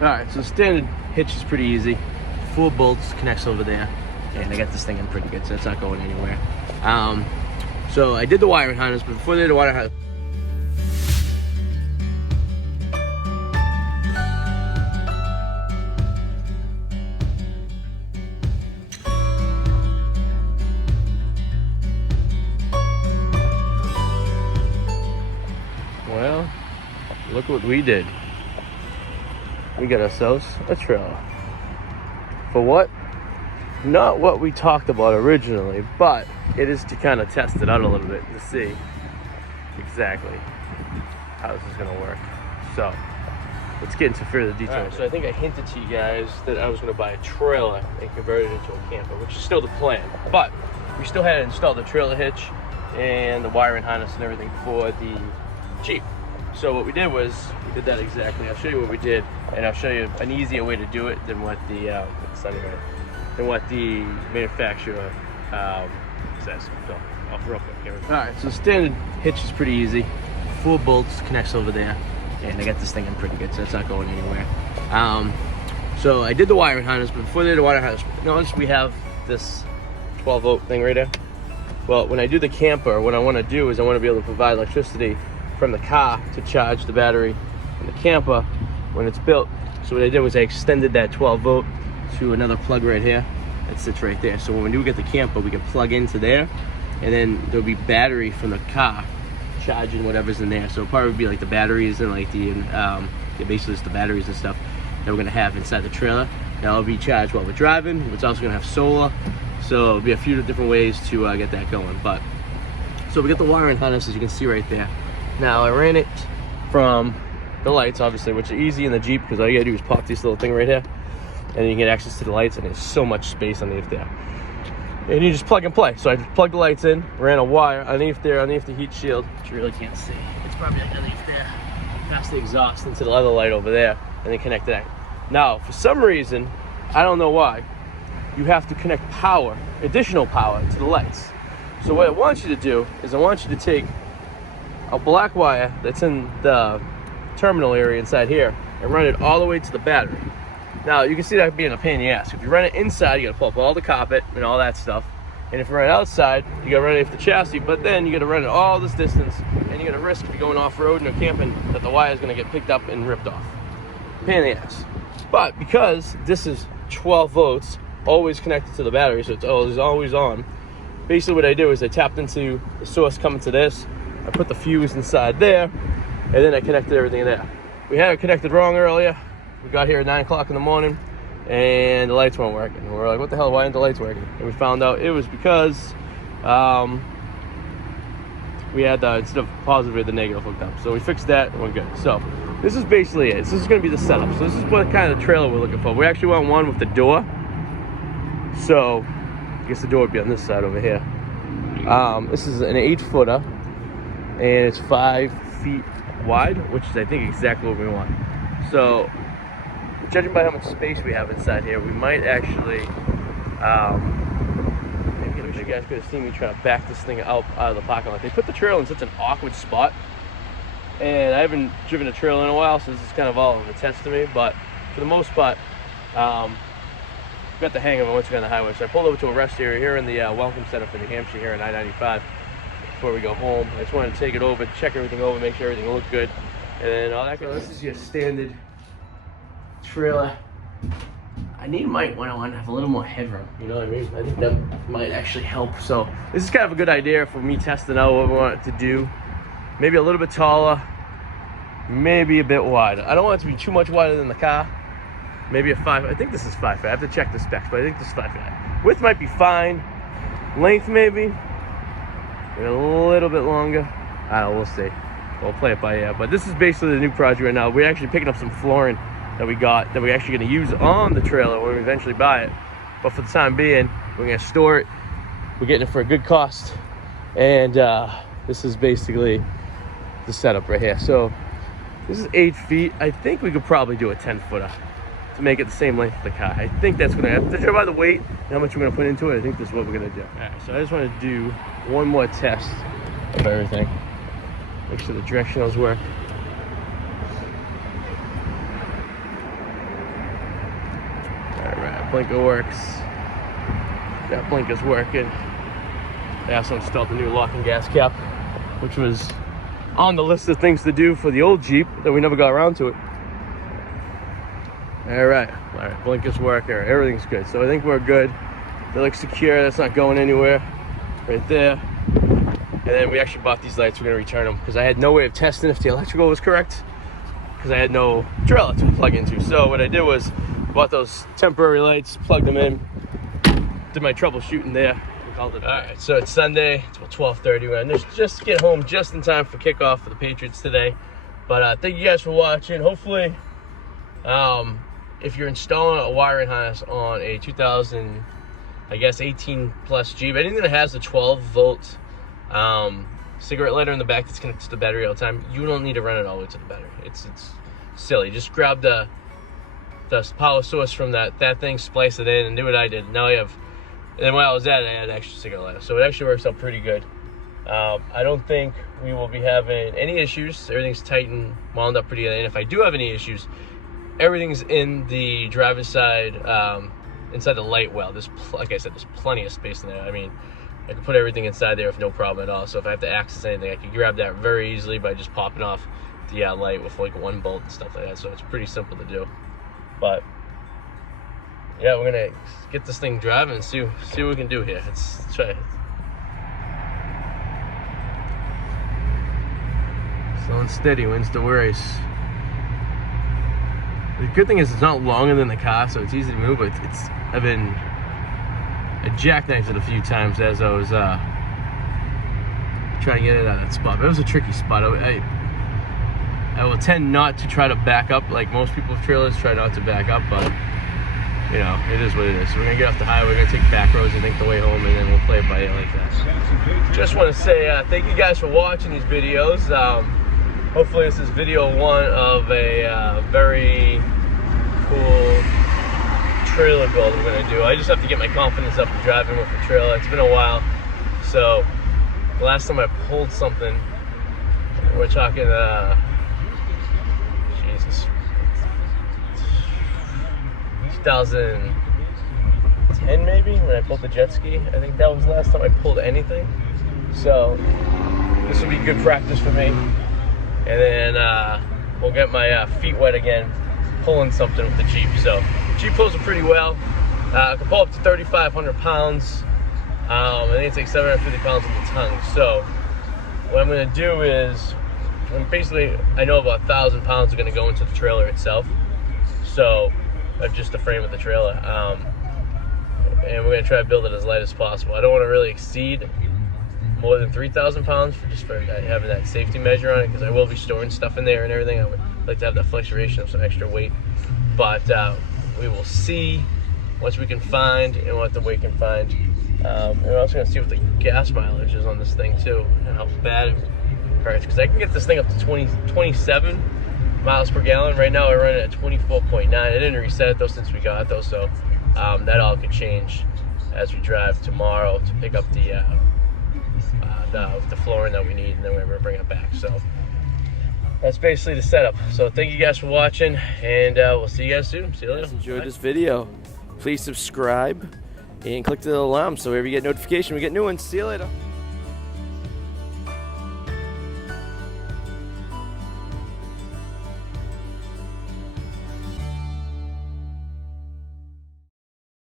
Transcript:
All right, so the standard hitch is pretty easy. 4 bolts, connects over there, and I got this thing in pretty good, so it's not going anywhere. So I did the wiring harness, but before I did the wiring harness, well, look what we did. We got ourselves a trailer. For what? Not what we talked about originally, but it is to kind of test it out a little bit to see exactly how this is going to work. So let's get into further detail. Right, so I think I hinted to you guys that I was going to buy a trailer and convert it into a camper, which is still the plan. But we still had to install the trailer hitch and the wiring harness and everything for the Jeep. So what we did was, we did that exactly. I'll show you what we did, and I'll show you an easier way to do it than what the manufacturer says. So I'll real quick here. All right, so the standard hitch is pretty easy. 4 bolts, connects over there, and I got this thing in pretty good, so it's not going anywhere. So I did the wiring harness, but before I did the wiring harness, notice we have this 12-volt thing right there. Well, when I do the camper, what I want to do is I want to be able to provide electricity from the car to charge the battery in the camper when it's built. So what I did was I extended that 12-volt to another plug right here that sits right there. So when we do get the camper, we can plug into there, and then there'll be battery from the car charging whatever's in there. So it'll probably be like the batteries and like the basically just the batteries and stuff that we're gonna have inside the trailer. That'll be charged while we're driving. It's also gonna have solar, so it'll be a few different ways to get that going. But so we got the wiring harness, as you can see right there. Now I ran it from the lights, obviously, which are easy in the Jeep because all you gotta do is pop this little thing right here, and then you get access to the lights, and there's so much space underneath there. And you just plug and play. So I just plugged the lights in, ran a wire underneath there, underneath the heat shield, which you really can't see. It's probably like underneath there, past the exhaust into the other light over there, and then connect that. Now, for some reason, I don't know why, you have to connect power, additional power, to the lights. So what I want you to do is I want you to take a black wire that's in the terminal area inside here and run it all the way to the battery. Now you can see that being a pain in the ass. If you run it inside, you gotta pull up all the carpet and all that stuff, and if you run it outside, you gotta run it off the chassis, but then you gotta run it all this distance, and you gotta risk, if you're going off-road and you're camping, that the wire is gonna get picked up and ripped off. Pain in the ass. But because this is 12 volts always connected to the battery, so it's always on, basically what I do is I tapped into the source coming to this, I put the fuse inside there, and then I connected everything in there. We had it connected wrong earlier. We got here at 9 o'clock in the morning, and the lights weren't working. We're like, what the hell, why aren't the lights working? And we found out it was because we had the, instead of positive, we had the negative hooked up. So we fixed that, and we're good. So this is basically it. This is gonna be the setup. So this is what kind of trailer we're looking for. We actually want one with the door. So I guess the door would be on this side over here. This is an 8-footer. And it's 5 feet wide, which is, I think, exactly what we want. So, judging by how much space we have inside here, we might actually, maybe I wish you guys could have seen me trying to back this thing out of the parking lot. They put the trailer in such an awkward spot, and I haven't driven a trailer in a while, so this is kind of all of a test to me, but for the most part, got the hang of it once we got on the highway. So I pulled over to a rest area here in the Welcome Center for New Hampshire here in I-95. Before we go home, I just wanted to take it over, check everything over, make sure everything looked good, and all that. So this is your standard trailer. I might want to have a little more headroom, you know what I mean? I think that might actually help. So this is kind of a good idea for me testing out what we want it to do. Maybe a little bit taller, maybe a bit wider. I don't want it to be too much wider than the car. Maybe a 5, I think this is 5 feet. I have to check the specs, but I think this is 5 feet. Width might be fine. Length maybe a little bit longer. I don't know, we'll see. We'll play it by ear. But this is basically the new project right now. We're actually picking up some flooring that we got that we're actually going to use on the trailer when we eventually buy it. But for the time being, we're going to store it. We're getting it for a good cost. And this is basically the setup right here. So this is 8 feet. I think we could probably do a 10-footer to make it the same length as the car. I think that's going to have to judge by the weight and how much we're going to put into it. I think this is what we're going to do. All right, so I just want to do one more test of everything. Make sure the directionals work. blinker works. That blinker's working. I also installed the new locking gas cap, which was on the list of things to do for the old Jeep that we never got around to it. All right, blinkers work, all right, everything's good. So I think we're good. They look secure, that's not going anywhere. Right there. And then we actually bought these lights, we're gonna return them because I had no way of testing if the electrical was correct because I had no trailer to plug into. So what I did was bought those temporary lights, plugged them in, did my troubleshooting there. All right, so it's Sunday, it's about 12:30. We're gonna just get home just in time for kickoff for the Patriots today. But thank you guys for watching. Hopefully, if you're installing a wiring harness on a 2000, I guess 18 plus Jeep, anything that has a 12 volt cigarette lighter in the back that's connected to the battery all the time, you don't need to run it all the way to the battery. It's silly. Just grab the power source from that thing, splice it in, and do what I did. Now I have. And then when I was at it, I had extra cigarette lighter. So it actually works out pretty good. I don't think we will be having any issues. Everything's tight and wound up pretty good. And if I do have any issues, everything's in the driver's side, inside the light well. There's, like I said, there's plenty of space in there. I mean, I can put everything inside there with no problem at all. So if I have to access anything, I can grab that very easily by just popping off the light with like one bolt and stuff like that. So it's pretty simple to do. But yeah, we're gonna get this thing driving and see what we can do here. Let's try it. Slow and steady wins the race. The good thing is it's not longer than the car, so it's easy to move. But I jackknifed it a few times as I was trying to get it out of that spot. But it was a tricky spot. I will tend not to try to back up like most people with trailers try not to back up, but you know, it is what it is. So we're gonna get off the highway, we're gonna take back roads, I think, the way home, and then we'll play it by ear like that. Just want to say thank you guys for watching these videos. Hopefully this is video one of a very cool trailer build we're gonna do. I just have to get my confidence up in driving with the trailer. It's been a while. So the last time I pulled something, we're talking Jesus, 2010 maybe, when I pulled the jet ski. I think that was the last time I pulled anything. So this will be good practice for me. And then we'll get my feet wet again pulling something with the Jeep. So Jeep pulls it pretty well. I can pull up to 3,500 pounds. I think it's like 750 pounds on the tongue. So what I'm gonna do is, basically I know about 1,000 pounds are gonna go into the trailer itself. So just the frame of the trailer, and we're going to try to build it as light as possible. I don't want to really exceed more than 3,000 pounds for having that safety measure on it, because I will be storing stuff in there and everything. I would like to have that fluctuation of some extra weight, but we will see what we can find and what the weight can find. We're also going to see what the gas mileage is on this thing too, and how bad it hurts, because I can get this thing up to 27 miles per gallon. Right now I run it at 24.9. I didn't reset it though since we got it though, so that all could change as we drive tomorrow to pick up the flooring that we need, and then we're going to bring it back. So that's basically the setup. So thank you guys for watching, and we'll see you guys soon. See you later. If you enjoyed this video, please subscribe and click the alarm so whenever you get notification we get new ones. See you later.